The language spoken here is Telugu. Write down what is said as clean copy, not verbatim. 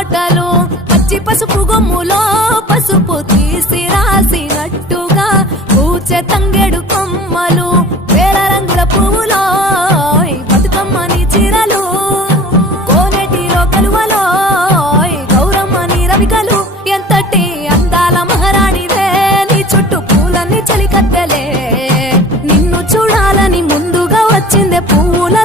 తోటలు పచ్చి పసుపు గొమ్ములో పసుపు తీసి రాసినట్టుగా పూచె తంగెడు కొమ్మలు వేల రంగుల పువ్వులో బతుకమ్మని చీరలు కోనేటిలో కలువలో గౌరమ్మని రవికలు ఎంతటి అందాల మహారాణివే నీ చుట్టూ పూలన్నీ చలికత్తెలే నిన్ను చూడాలని ముందుగా వచ్చిందే పువ్వుల